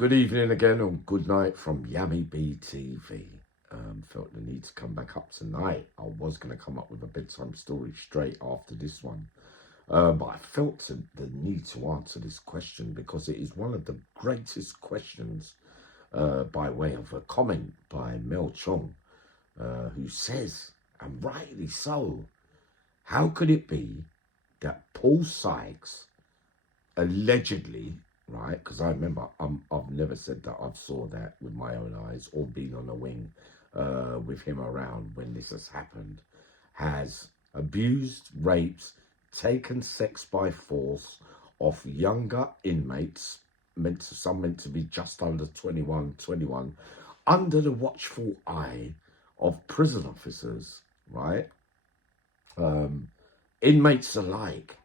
Good evening again, or good night from Yummy BTV. Felt the need to come back up tonight. I was going to come up with a bedtime story straight after this one. But I felt the need to answer this question because it is one of the greatest questions by way of a comment by Mel Chong, who says, and rightly so, how could it be that Paul Sykes allegedly, right? Because I remember I've never said that I've saw that with my own eyes or been on a wing with him around when this has happened, has abused, raped, taken sex by force of younger inmates, some meant to be just under 21, under the watchful eye of prison officers, right? Inmates alike.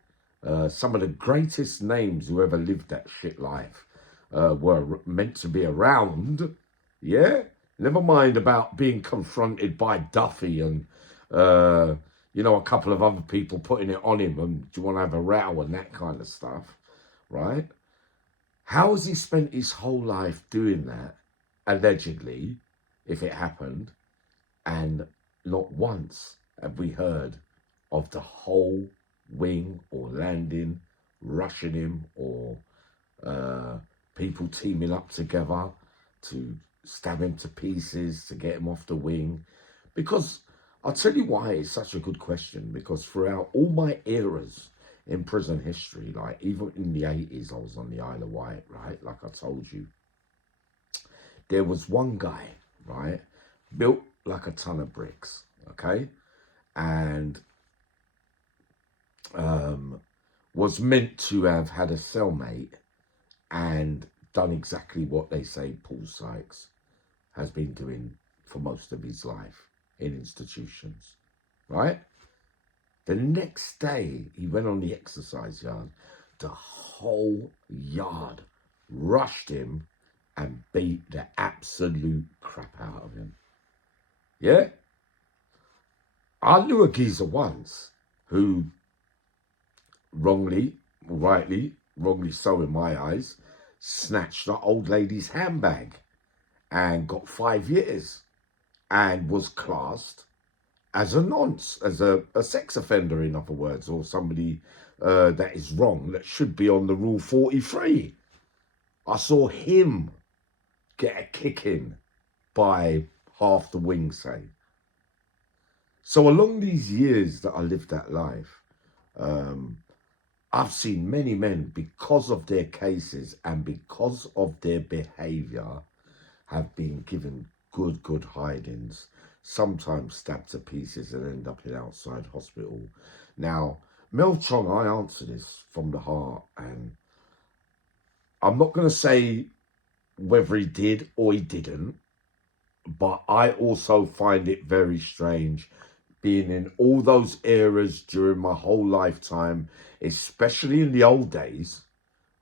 Some of the greatest names who ever lived that shit life were meant to be around. Yeah? Never mind about being confronted by Duffy and, a couple of other people putting it on him and do you want to have a row and that kind of stuff, right? How has he spent his whole life doing that, allegedly, if it happened, and not once have we heard of the whole wing or landing, rushing him, or people teaming up together to stab him to pieces to get him off the wing? Because I'll tell you why it's such a good question, because throughout all my eras in prison history, like even in the 80s, I was on the Isle of Wight, right? Like I told you, there was one guy, right, built like a ton of bricks, okay, and was meant to have had a cellmate and done exactly what they say Paul Sykes has been doing for most of his life in institutions, right? The next day, he went on the exercise yard. The whole yard rushed him and beat the absolute crap out of him. Yeah? I knew a geezer once who wrongly so in my eyes, snatched an old lady's handbag and got 5 years and was classed as a nonce, as a sex offender, in other words, or somebody that is wrong, that should be on the Rule 43. I saw him get a kicking by half the wing, say. So along these years that I lived that life, I've seen many men, because of their cases and because of their behaviour, have been given good hidings, sometimes stabbed to pieces and end up in outside hospital. Now, Mel Chong, I answer this from the heart, and I'm not going to say whether he did or he didn't, but I also find it very strange being in all those eras during my whole lifetime, especially in the old days,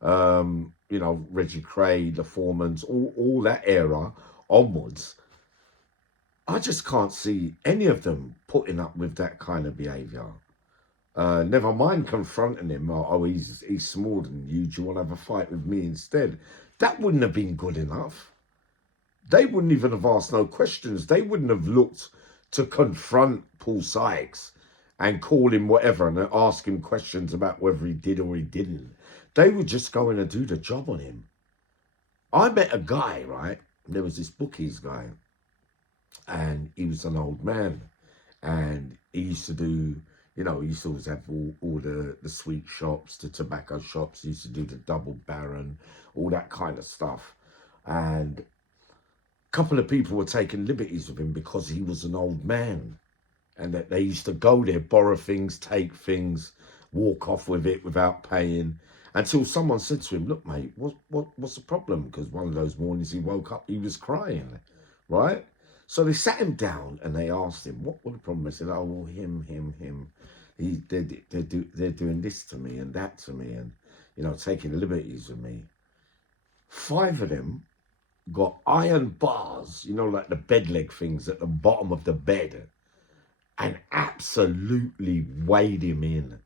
Reggie Cray, the Foremans, all that era onwards. I just can't see any of them putting up with that kind of behaviour. Never mind confronting him, oh, he's smaller than you, do you want to have a fight with me instead? That wouldn't have been good enough. They wouldn't even have asked no questions. They wouldn't have looked to confront Paul Sykes and call him whatever and ask him questions about whether he did or he didn't. They were just going to do the job on him. I met a guy, right? There was this bookies guy, and he was an old man, and he used to do, he used to always have all the sweet shops, the tobacco shops. He used to do the double baron, all that kind of stuff. And a couple of people were taking liberties with him because he was an old man, and that they used to go there, borrow things, take things, walk off with it without paying, until someone said to him, look, mate, what's the problem? Because one of those mornings he woke up, he was crying, right? So they sat him down and they asked him, what the problem? I said, oh, well, him. They're doing this to me and that to me, and, taking liberties with me. 5 of them got iron bars, like the bed leg things at the bottom of the bed, and absolutely weighed him in.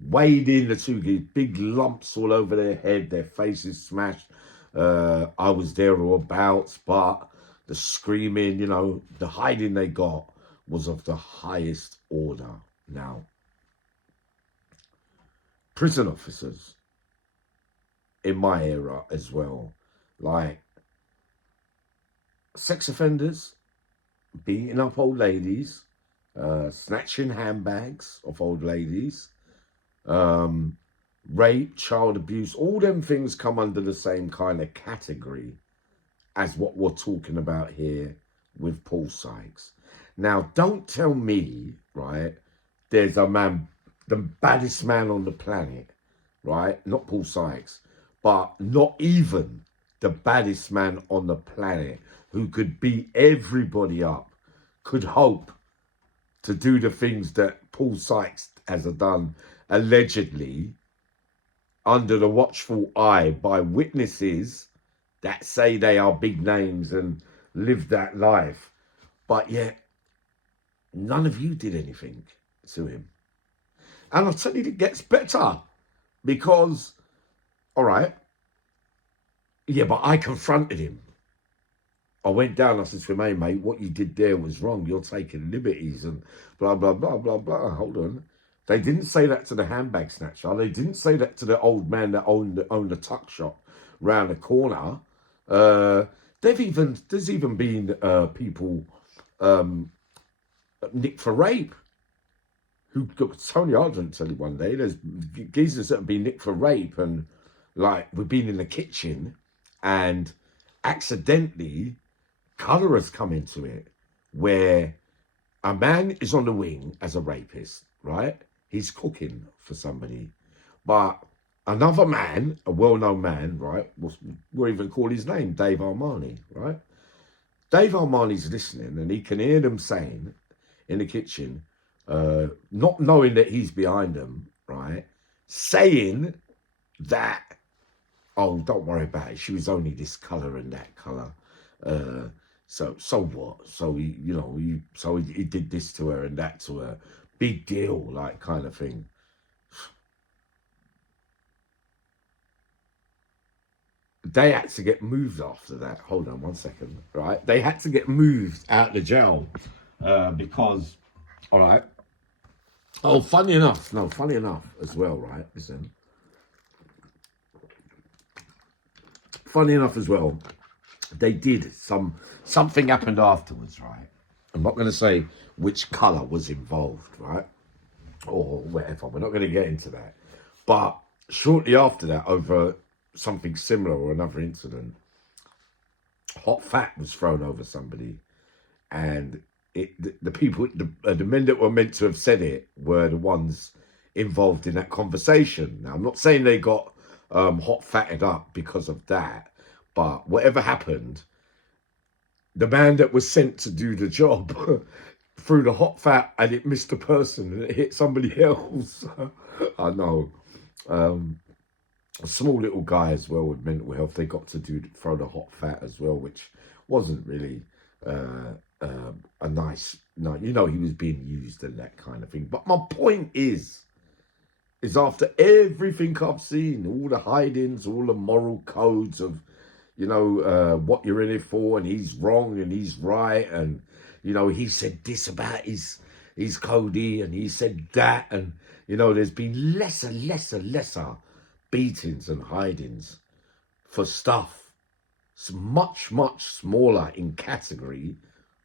Weighed in the 2 big lumps all over their head, their faces smashed, I was there or abouts, but the screaming, you know, the hiding they got was of the highest order. Now, prison officers in my era as well, like sex offenders beating up old ladies, snatching handbags of old ladies, rape, child abuse, all them things come under the same kind of category as what we're talking about here with Paul Sykes. Now, don't tell me, right, there's a man, the baddest man on the planet, right? Not Paul Sykes, but not even the baddest man on the planet who could beat everybody up, could hope to do the things that Paul Sykes has done, allegedly, under the watchful eye by witnesses that say they are big names and live that life. But yet, none of you did anything to him. And I'll tell you, it gets better. Because, all right, yeah, but I confronted him. I went down, I said to him, hey, mate, what you did there was wrong. You're taking liberties and blah, blah, blah, blah, blah. Hold on. They didn't say that to the handbag snatcher. They didn't say that to the old man that owned the tuck shop round the corner. There's even been people nicked for rape. Who got Tony Ardent tell you one day, there's geezers that have been nicked for rape, and like we've been in the kitchen and accidentally colour has come into it, where a man is on the wing as a rapist, right? He's cooking for somebody, but another man, a well-known man, right? We'll even call his name Dave Armani, right? Dave Armani's listening, and he can hear them saying in the kitchen, not knowing that he's behind them, right? Saying that, oh, don't worry about it. She was only this colour and that colour. So what? So he did this to her and that to her. Big deal, like kind of thing. They had to get moved after that. Hold on 1 second, right? They had to get moved out of the jail because, all right. Oh, funny enough as well, right? Listen. Funny enough as well, they did something happened afterwards, right? I'm not going to say which colour was involved, right? Or whatever. We're not going to get into that. But shortly after that, over something similar or another incident, hot fat was thrown over somebody, and the men that were meant to have said it were the ones involved in that conversation. Now, I'm not saying they got hot fatted up because of that, but whatever happened, the man that was sent to do the job threw the hot fat and it missed the person and it hit somebody else. I know. A small little guy as well with mental health, they got to throw the hot fat as well, which wasn't really a nice, no, he was being used and that kind of thing. But my point is after everything I've seen, all the hidings, all the moral codes of, what you're in it for, and he's wrong and he's right, and he said this about his Cody, and he said that, and there's been lesser beatings and hidings for stuff much smaller in category,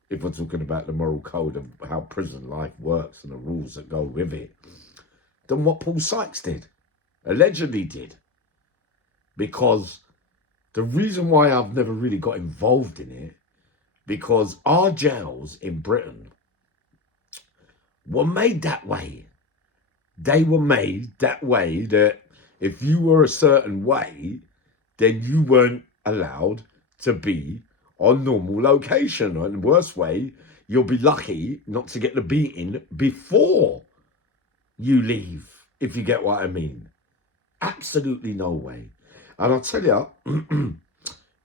if we're talking about the moral code of how prison life works and the rules that go with it, than what Paul Sykes allegedly did. Because the reason why I've never really got involved in it, because our jails in Britain were made that way. They were made that way that if you were a certain way, then you weren't allowed to be on normal location. And worst way, you'll be lucky not to get the beating before you leave, if you get what I mean. Absolutely no way. And I'll tell you,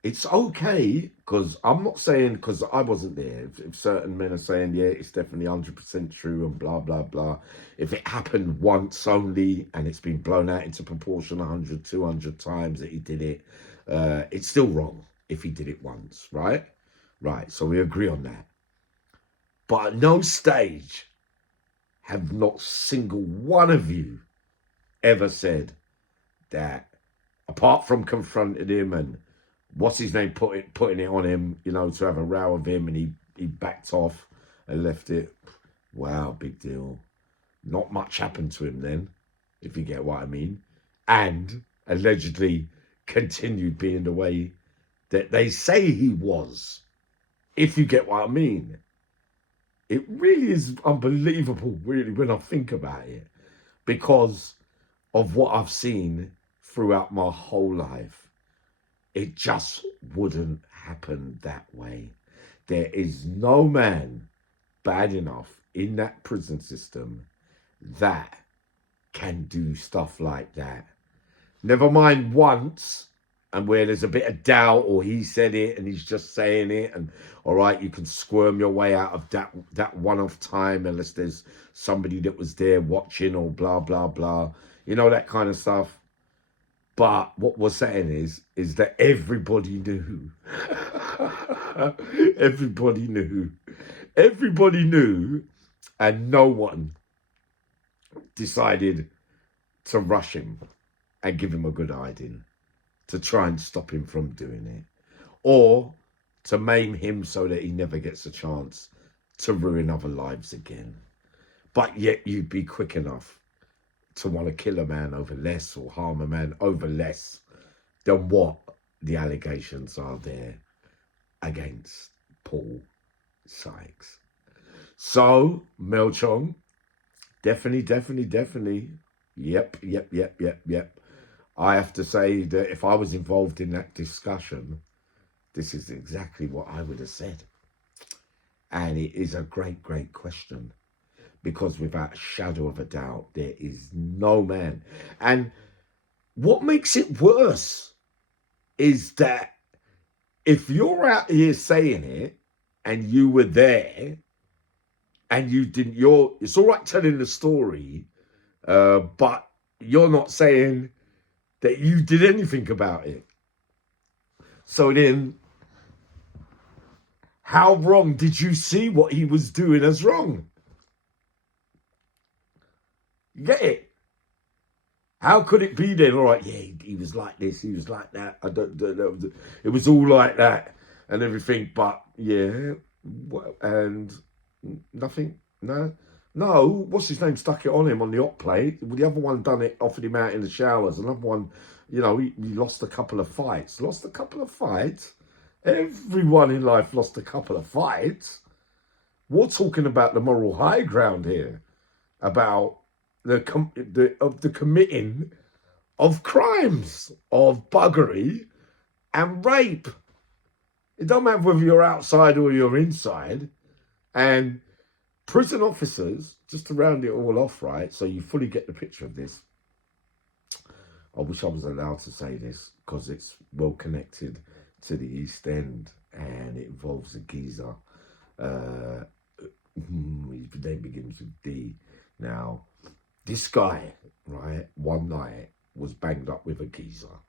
it's okay, because I'm not saying, because I wasn't there, if certain men are saying, yeah, it's definitely 100% true and blah, blah, blah. If it happened once only and it's been blown out into proportion 100, 200 times that he did it, It's still wrong if he did it once, right? Right, so we agree on that. But at no stage have not single one of you ever said that, apart from confronting him and what's his name putting it on him, you know, to have a row with him, and he backed off and left it. Wow, big deal. Not much happened to him then, if you get what I mean. And allegedly continued being the way that they say he was, if you get what I mean. It really is unbelievable, really, when I think about it, because of what I've seen throughout my whole life. It just wouldn't happen that way. There is no man bad enough in that prison system that can do stuff like that. Never mind once, and where there's a bit of doubt, or he said it and he's just saying it, and all right, you can squirm your way out of that one-off time, unless there's somebody that was there watching, or blah blah blah, you know, that kind of stuff. But what we're saying is that everybody knew. Everybody knew. Everybody knew, and no one decided to rush him and give him a good hiding, to try and stop him from doing it, or to maim him so that he never gets a chance to ruin other lives again. But yet you'd be quick enough to want to kill a man over less, or harm a man over less than what the allegations are there against Paul Sykes. So, Mel Chong, definitely. Yep. I have to say that if I was involved in that discussion, this is exactly what I would have said. And it is a great question, because without a shadow of a doubt, there is no man. And what makes it worse is that if you're out here saying it and you were there and you didn't, it's all right telling the story, but you're not saying that you did anything about it. So then, how wrong did you see what he was doing as wrong? You get it? How could it be then? All right, yeah, he was like this, he was like that. I don't know. It was all like that and everything, but yeah, and nothing. No, what's his name stuck it on him on the hot plate. The other one done it, offered him out in the showers. Another one, you know, he lost a couple of fights. Everyone in life lost a couple of fights. We're talking about the moral high ground here, about the committing of crimes of buggery and rape. It don't matter whether you're outside or you're inside. And prison officers, just to round it all off, right, so you fully get the picture of this. I wish I was allowed to say this, because it's well connected to the East End, and it involves a geezer. His name begins with D. Now, this guy, right, one night was banged up with a geezer.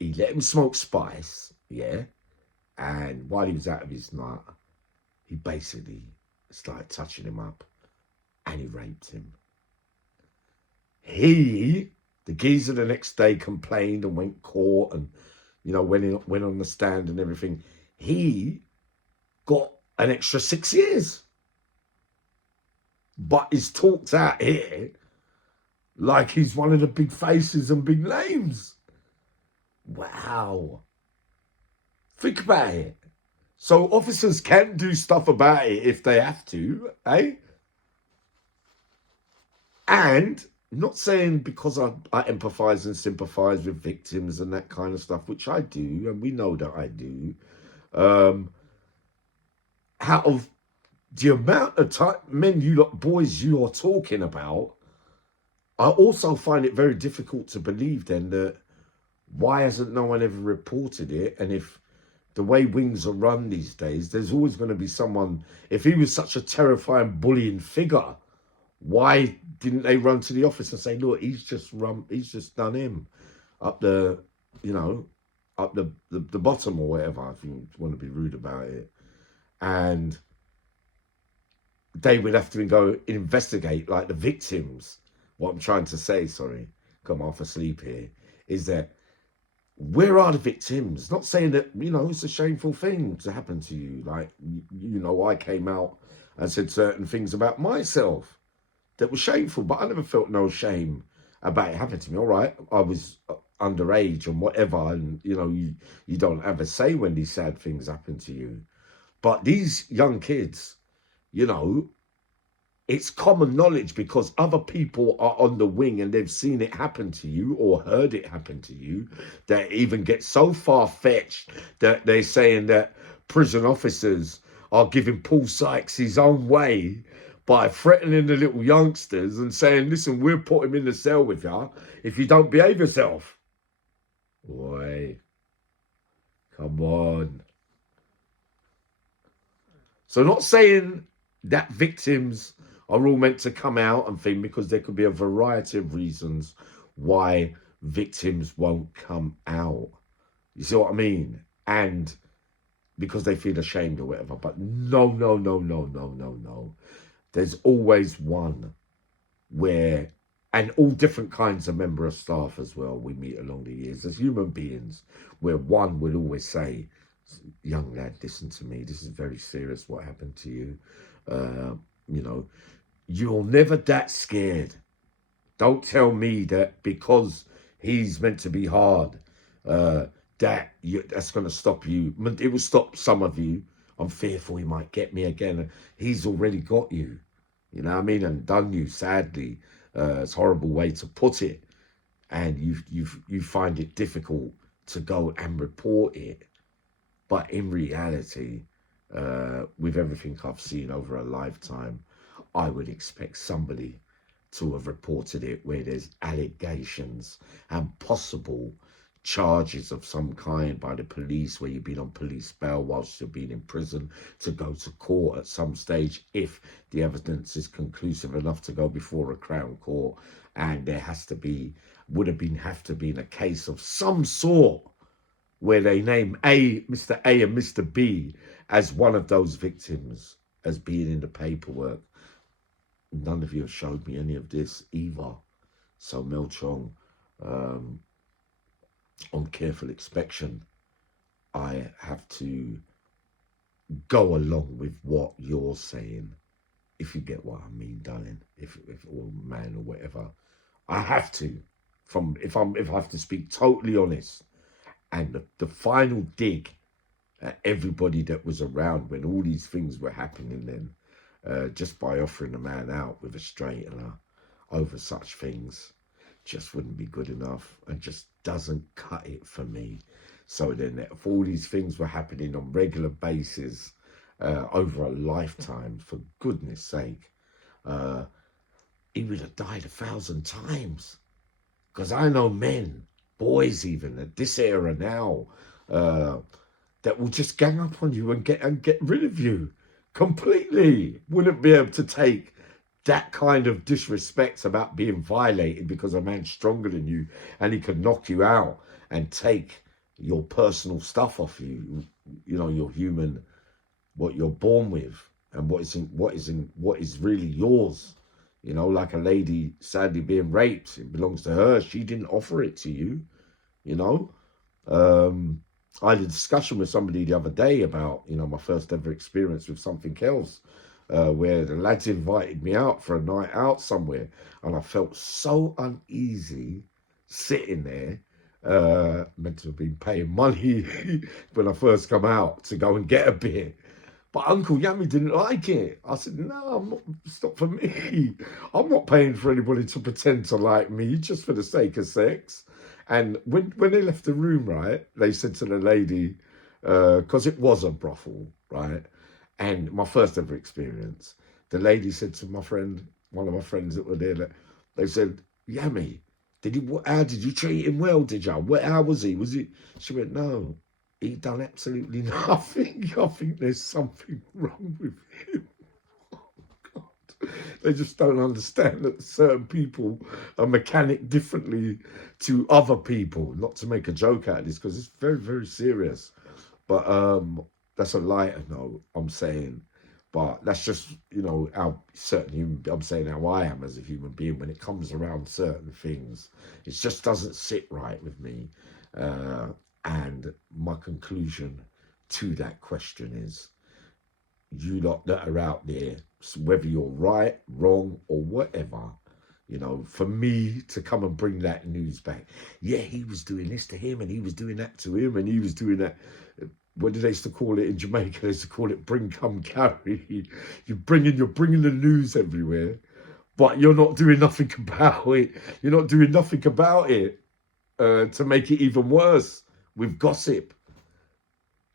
He let him smoke spice, yeah, and while he was out of his nut, he basically started touching him up, and he raped him. The geezer, the next day complained and went court, and, you know, went on the stand and everything. He got an extra 6 years, but he's talked out here like he's one of the big faces and big names. Wow. Think about it. So officers can do stuff about it if they have to, eh? And not saying because I empathise and sympathise with victims and that kind of stuff, which I do, and we know that I do. Out of the amount of boys you are talking about, I also find it very difficult to believe then that why hasn't no one ever reported it? And if the way wings are run these days, there's always going to be someone. If he was such a terrifying bullying figure, why didn't they run to the office and say, look, he's just done him up the, you know, up the bottom or whatever, if you want to be rude about it. And they would have to go investigate like the victims. What I'm trying to say, sorry, come off asleep here, is that where are the victims? Not saying that, it's a shameful thing to happen to you. Like, I came out and said certain things about myself that were shameful, but I never felt no shame about it happening to me. All right, I was underage and whatever, and you don't have a say when these sad things happen to you. But these young kids, you know, it's common knowledge because other people are on the wing and they've seen it happen to you or heard it happen to you, that even get so far-fetched that they're saying that prison officers are giving Paul Sykes his own way by threatening the little youngsters and saying, listen, we'll put him in the cell with you if you don't behave yourself. Boy, come on. So not saying that victims are all meant to come out and thing, because there could be a variety of reasons why victims won't come out. You see what I mean? And because they feel ashamed or whatever. But no. There's always one where, and all different kinds of member of staff as well, we meet along the years as human beings, where one would always say, young lad, listen to me, this is very serious what happened to you. You're never that scared. Don't tell me that because he's meant to be hard, that's going to stop you. It will stop some of you. I'm fearful he might get me again. He's already got you. You know what I mean? And done you, sadly. It's a horrible way to put it. And you find it difficult to go and report it. But in reality, with everything I've seen over a lifetime, I would expect somebody to have reported it where there's allegations and possible charges of some kind by the police, where you've been on police bail whilst you've been in prison, to go to court at some stage if the evidence is conclusive enough to go before a Crown Court. And there have to be a case of some sort where they name Mr. A and Mr. B as one of those victims as being in the paperwork. None of you have showed me any of this either. So Mel Chong, on careful inspection, I have to go along with what you're saying, if you get what I mean, darling, if or man or whatever. I have to, if I have to speak totally honest. And the final dig at everybody that was around when all these things were happening then, just by offering a man out with a straightener over such things, just wouldn't be good enough and just doesn't cut it for me. So then if all these things were happening on regular basis over a lifetime, for goodness sake, he would have died 1,000 times. Because I know men, boys even at this era now, that will just gang up on you and get rid of you completely. Wouldn't be able to take that kind of disrespect about being violated because a man's stronger than you and he could knock you out and take your personal stuff off you. Your human, what you're born with, and what is really yours. Like a lady sadly being raped, it belongs to her. She didn't offer it to you. I had a discussion with somebody the other day about, my first ever experience with something else, where the lads invited me out for a night out somewhere, and I felt so uneasy sitting there, meant to have been paying money when I first come out to go and get a beer. But Uncle Yummy didn't like it. I said, no, it's not for me. I'm not paying for anybody to pretend to like me just for the sake of sex. And when they left the room, right, they said to the lady, because it was a brothel, right, and my first ever experience, the lady said to my friend, one of my friends that were there, they said, Yummy, how did you treat him well, did you? How was he? She went, no. He done absolutely nothing. I think there's something wrong with him. Oh, God. They just don't understand that certain people are mechanic differently to other people. Not to make a joke out of this, because it's very, very serious. But that's a lighter note, I'm saying. But that's just, how certain human, I'm saying how I am as a human being when it comes around certain things. It just doesn't sit right with me. Uh, and my conclusion to that question is, you lot that are out there, whether you're right, wrong, or whatever, for me to come and bring that news back, yeah, he was doing this to him, and he was doing that to him, and he was doing that. What did they used to call it in Jamaica? They used to call it bring, come, carry. You're bringing the news everywhere, but you're not doing nothing about it. You're not doing nothing about it to make it even worse with gossip.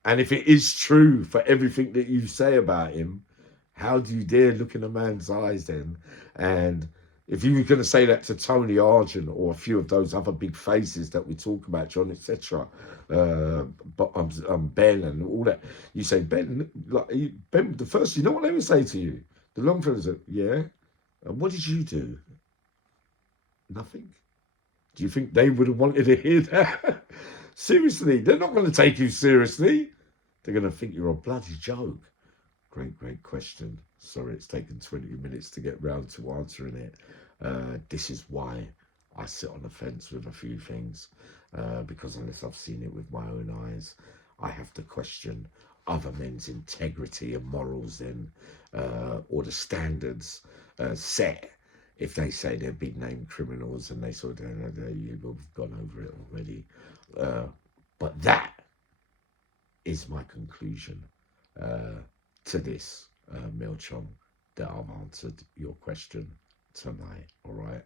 And if it is true for everything that you say about him, how do you dare look in a man's eyes then? And if you were going to say that to Tony Argent or a few of those other big faces that we talk about, John, etc., but Ben and all that, you say Ben, Ben. The first, you know what they would say to you? The long fellas, yeah. And what did you do? Nothing. Do you think they would have wanted to hear that? Seriously, they're not going to take you seriously. They're going to think you're a bloody joke. Great, great question. Sorry, it's taken 20 minutes to get round to answering it. This is why I sit on the fence with a few things, because unless I've seen it with my own eyes, I have to question other men's integrity and morals then, or the standards set. If they say they're big name criminals and they sort of, you've gone over it already. But that is my conclusion to this, Milchon, that I've answered your question tonight. All right.